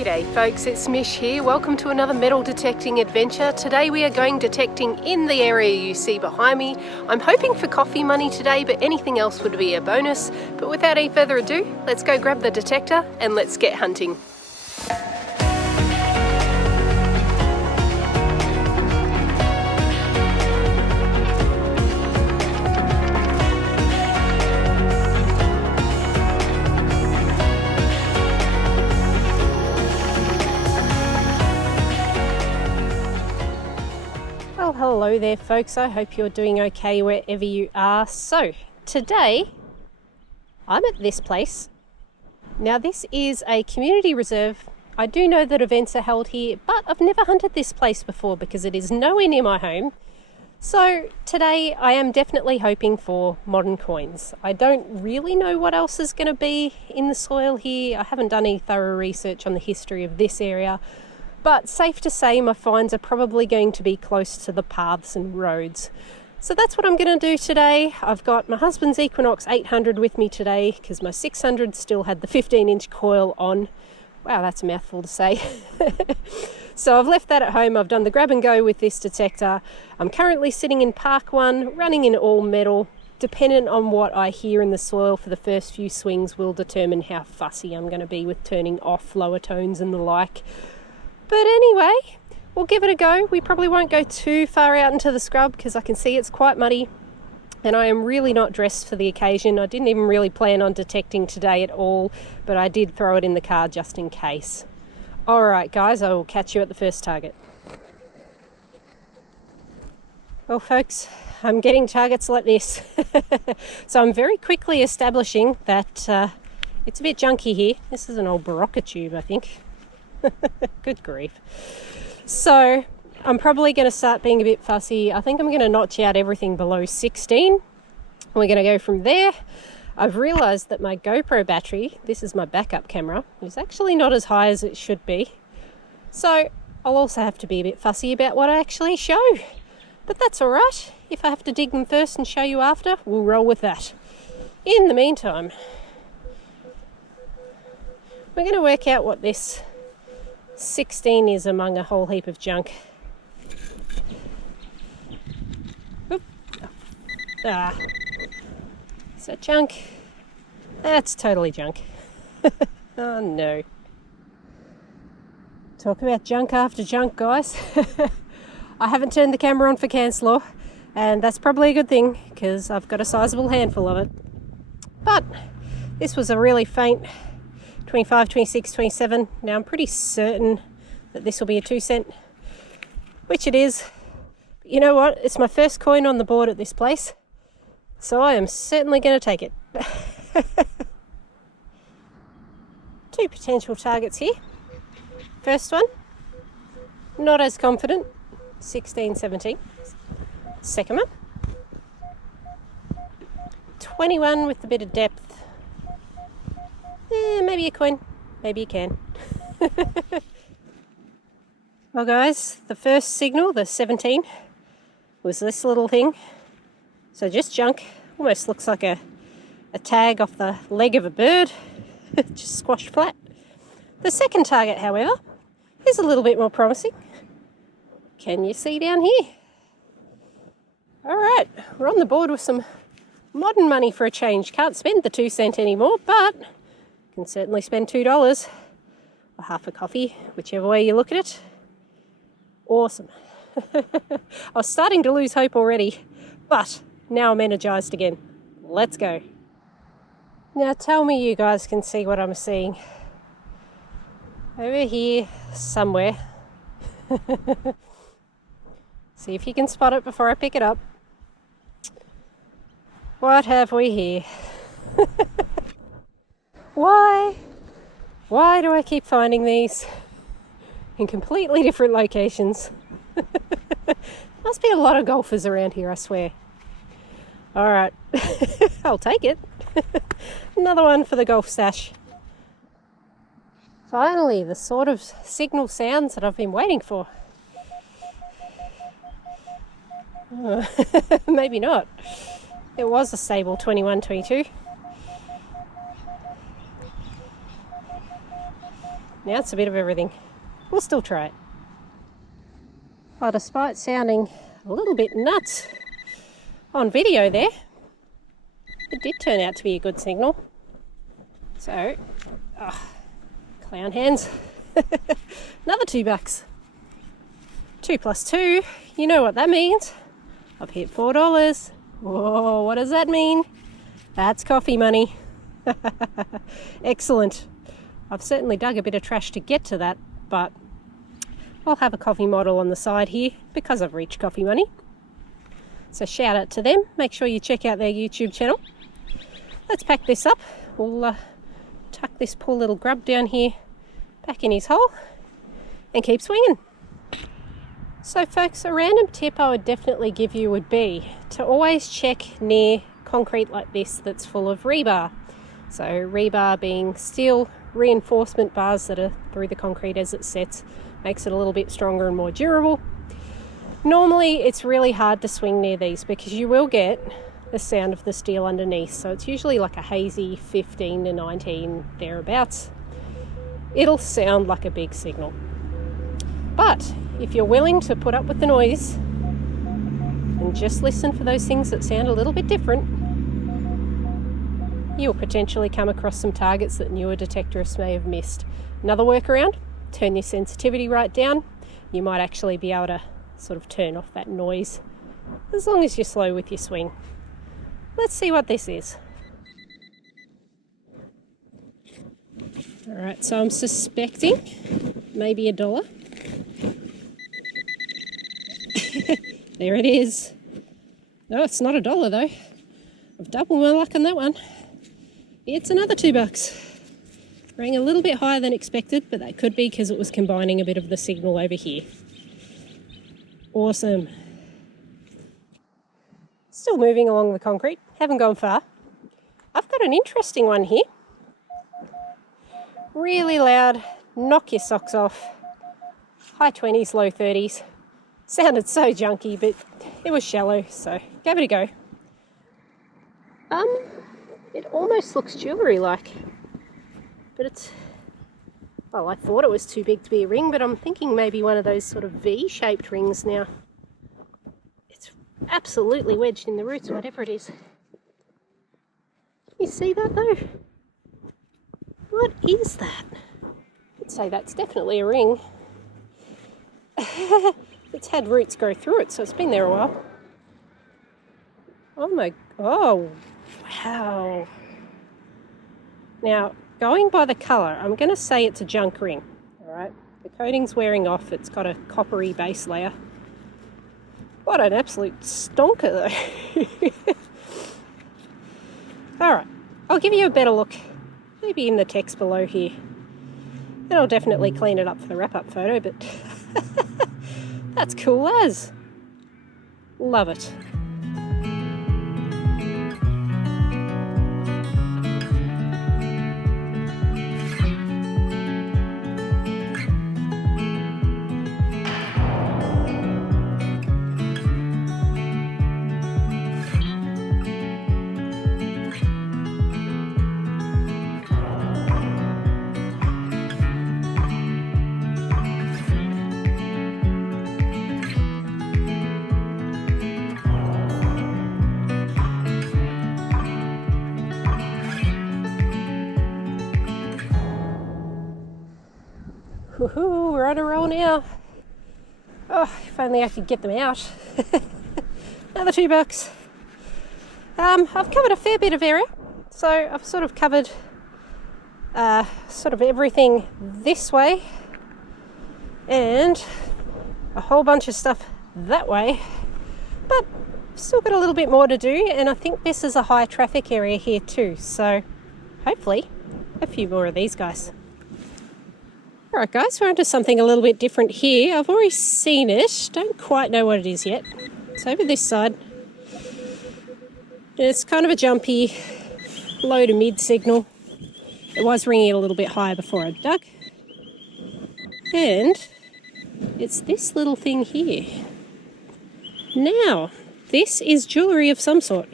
G'day folks, it's Mish here. Welcome to another metal detecting adventure. Today we are going detecting in the area you see behind me. I'm hoping for coffee money today, but anything else would be a bonus. But without any further ado, let's go grab the detector and let's get hunting. Well, hello there folks, I hope you're doing okay wherever you are. So today I'm at this place. Now this is a community reserve. I do know that events are held here, but I've never hunted this place before because it is nowhere near my home. So today I am definitely hoping for modern coins. I don't really know what else is going to be in the soil here. I haven't done any thorough research on the history of this area. But safe to say my finds are probably going to be close to the paths and roads. So that's what I'm going to do today. I've got my husband's Equinox 800 with me today because my 600 still had the 15-inch coil on. Wow, that's a mouthful to say. So I've left that at home. I've done the grab and go with this detector. I'm currently sitting in Park 1, running in all metal. Dependent on what I hear in the soil for the first few swings will determine how fussy I'm going to be with turning off lower tones and the like. But anyway, we'll give it a go. We probably won't go too far out into the scrub because I can see it's quite muddy and I am really not dressed for the occasion. I didn't even really plan on detecting today at all, but I did throw it in the car just in case. Alright guys, I will catch you at the first target. Well folks, I'm getting targets like this. So I'm very quickly establishing that it's a bit junky here. This is an old Barocca tube, I think. Good grief. So I'm probably going to start being a bit fussy. I think I'm going to notch out everything below 16. We're going to go from there. I've realized that my GoPro battery, this is my backup camera, is actually not as high as it should be. So I'll also have to be a bit fussy about what I actually show. But that's all right. If I have to dig them first and show you after, we'll roll with that. In the meantime, we're going to work out what this 16 is among a whole heap of junk. Oop. Ah. Is that junk? That's totally junk. Oh no. Talk about junk after junk, guys. I haven't turned the camera on for cancel, and that's probably a good thing because I've got a sizable handful of it. But this was a really faint 25, 26, 27. Now I'm pretty certain that this will be a 2 cent, which it is. But you know what? It's my first coin on the board at this place, so I am certainly going to take it. Two potential targets here. First one, not as confident, 16, 17. Second one, 21 with a bit of depth. Maybe a coin, maybe you can. Well guys, the first signal, the 17, was this little thing. So just junk, almost looks like a tag off the leg of a bird, just squashed flat. The second target, however, is a little bit more promising. Can you see down here? Alright, we're on the board with some modern money for a change. Can't spend the 2 cent anymore, but can certainly spend $2 or half a coffee, whichever way you look at it. Awesome. I was starting to lose hope already, but now I'm energized again. Let's go. Now tell me you guys can see what I'm seeing. Over here somewhere. See if you can spot it before I pick it up. What have we here? Why do I keep finding these in completely different locations? Must be a lot of golfers around here, I swear. Alright, I'll take it. Another one for the golf stash. Finally, the sort of signal sounds that I've been waiting for. Maybe not. It was a stable 21, 22. Now it's a bit of everything. We'll still try it. Well, despite sounding a little bit nuts on video there, it did turn out to be a good signal. So, clown hands. Another $2. 2 plus 2, you know what that means. I've hit $4. Whoa, what does that mean? That's coffee money. Excellent. I've certainly dug a bit of trash to get to that, but I'll have a coffee model on the side here because I've reached coffee money. So shout out to them. Make sure you check out their YouTube channel. Let's pack this up. We'll tuck this poor little grub down here back in his hole and keep swinging. So folks, a random tip I would definitely give you would be to always check near concrete like this that's full of rebar. So rebar being steel reinforcement bars that are through the concrete as it sets, makes it a little bit stronger and more durable. Normally it's really hard to swing near these because you will get the sound of the steel underneath, so it's usually like a hazy 15 to 19 thereabouts. It'll sound like a big signal. But if you're willing to put up with the noise and just listen for those things that sound a little bit different, you'll potentially come across some targets that newer detectorists may have missed. Another workaround, turn your sensitivity right down. You might actually be able to sort of turn off that noise as long as you're slow with your swing. Let's see what this is. Alright, so I'm suspecting maybe $1. There it is. No, it's not $1 though. I've doubled my luck on that one. It's another $2. Rang a little bit higher than expected, but that could be because it was combining a bit of the signal over here. Awesome. Still moving along the concrete, haven't gone far. I've got an interesting one here. Really loud, knock your socks off. High 20s, low 30s. Sounded so junky, but it was shallow, so gave it a go. It almost looks jewellery-like, but it's, well, I thought it was too big to be a ring, but I'm thinking maybe one of those sort of V-shaped rings now. It's absolutely wedged in the roots, whatever it is. You see that though? What is that? I'd say that's definitely a ring. It's had roots grow through it, so it's been there a while. Oh, wow. Now, going by the colour, I'm going to say it's a junk ring. Alright, the coating's wearing off, it's got a coppery base layer. What an absolute stonker though. Alright, I'll give you a better look, maybe in the text below here. And I'll definitely clean it up for the wrap-up photo, but that's cool as. Love it. Woohoo, we're on a roll now. Oh, if only I could get them out. Another $2. I've covered a fair bit of area, so I've sort of covered sort of everything this way and a whole bunch of stuff that way, but still got a little bit more to do, and I think this is a high traffic area here too, so hopefully a few more of these guys. Alright guys, we're onto something a little bit different here. I've already seen it, don't quite know what it is yet. It's over this side. It's kind of a jumpy, low to mid signal. It was ringing it a little bit higher before I dug. And it's this little thing here. Now, this is jewellery of some sort.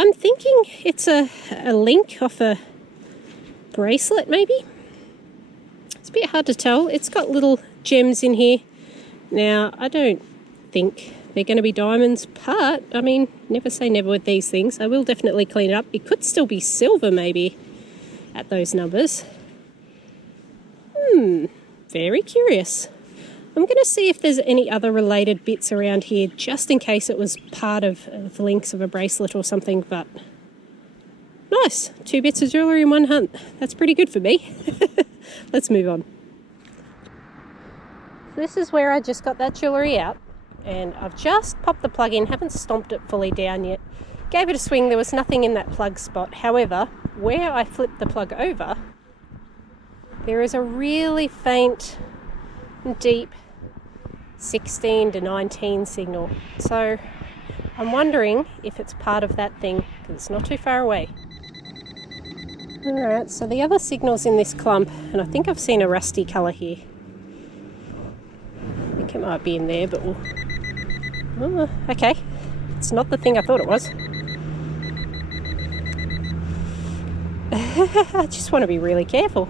I'm thinking it's a link off a bracelet maybe? It's a bit hard to tell. It's got little gems in here. Now, I don't think they're going to be diamonds, but, I mean, never say never with these things. I will definitely clean it up. It could still be silver, maybe, at those numbers. Very curious. I'm going to see if there's any other related bits around here, just in case it was part of the links of a bracelet or something, but nice. 2 bits of jewellery in one hunt. That's pretty good for me. Let's move on. This is where I just got that jewellery out, and I've just popped the plug in, haven't stomped it fully down yet. Gave it a swing, there was nothing in that plug spot. However, where I flipped the plug over, there is a really faint, deep 16 to 19 signal. So I'm wondering if it's part of that thing, because it's not too far away. Alright, so the other signal's in this clump, and I think I've seen a rusty colour here. I think it might be in there, but we'll... Oh, okay. It's not the thing I thought it was. I just want to be really careful.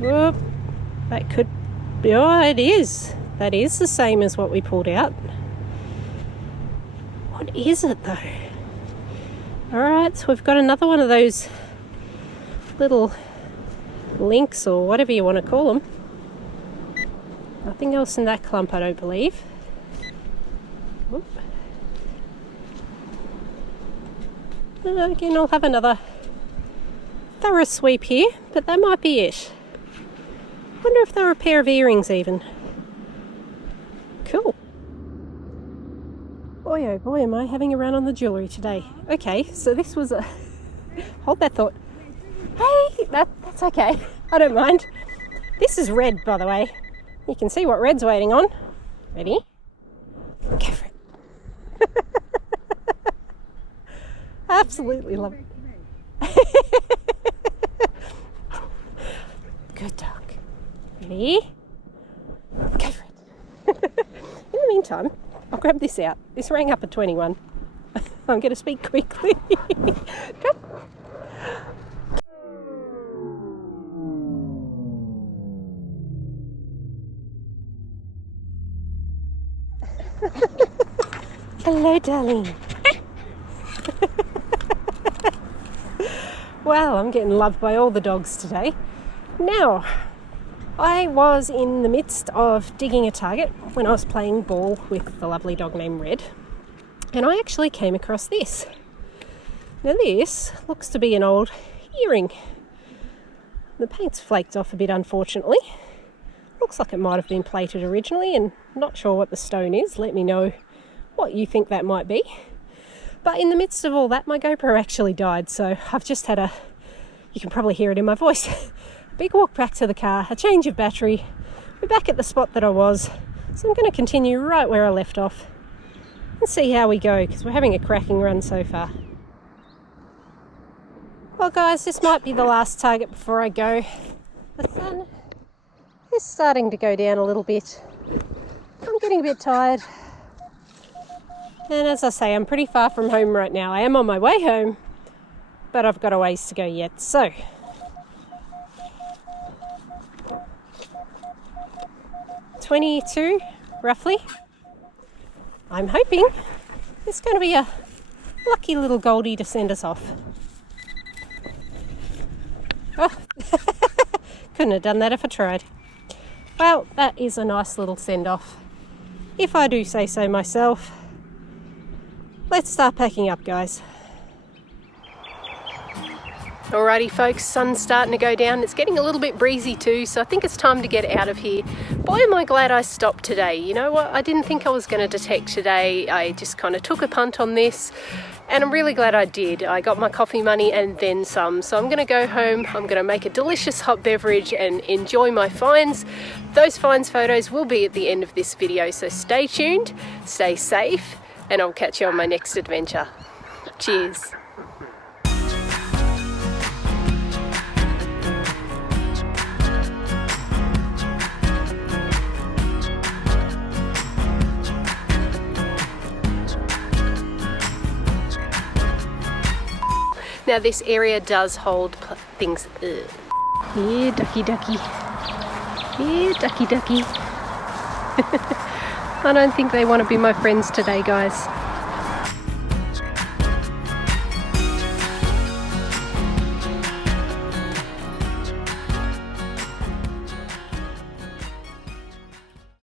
Whoop. That could be... Oh, it is. That is the same as what we pulled out. What is it though? Alright, so we've got another one of those little links, or whatever you want to call them. Nothing else in that clump, I don't believe. Whoop. Again, I'll have another thorough sweep here, but that might be it. Wonder if there are a pair of earrings even. Cool. Boy oh boy, am I having a run on the jewellery today. Okay, so this was a... Hold that thought. Hey, that's okay. I don't mind. This is red, by the way. You can see what red's waiting on. Ready? Go for it. Absolutely love it. Good dog. Ready? Go for it. In the meantime, I'll grab this out. This rang up at 21. I'm going to speak quickly. Come. Hello, darling. Well, I'm getting loved by all the dogs today. Now, I was in the midst of digging a target when I was playing ball with the lovely dog named Red, and I actually came across this. Now this looks to be an old earring. The paint's flaked off a bit, unfortunately. Looks like it might have been plated originally, and not sure what the stone is. Let me know what you think that might be. But in the midst of all that, my GoPro actually died, so I've just had a, you can probably hear it in my voice, a big walk back to the car, a change of battery. We're back at the spot that I was, so I'm going to continue right where I left off and see how we go, because we're having a cracking run so far. Well guys, this might be the last target before I go. The sun is starting to go down a little bit. I'm getting a bit tired. And as I say, I'm pretty far from home right now. I am on my way home, but I've got a ways to go yet. So, $22, roughly. I'm hoping it's going to be a lucky little goldie to send us off. Oh, couldn't have done that if I tried. Well, that is a nice little send-off, if I do say so myself. Let's start packing up, guys. Alrighty folks, sun's starting to go down. It's getting a little bit breezy too, so I think it's time to get out of here. Boy, am I glad I stopped today. You know what? I didn't think I was going to detect today. I just kind of took a punt on this, and I'm really glad I did. I got my coffee money and then some. So I'm going to go home. I'm going to make a delicious hot beverage and enjoy my finds. Those finds photos will be at the end of this video, so stay tuned, stay safe, and I'll catch you on my next adventure. Cheers. Now this area does hold things. Here, ducky ducky. Here, ducky ducky. I don't think they want to be my friends today, guys.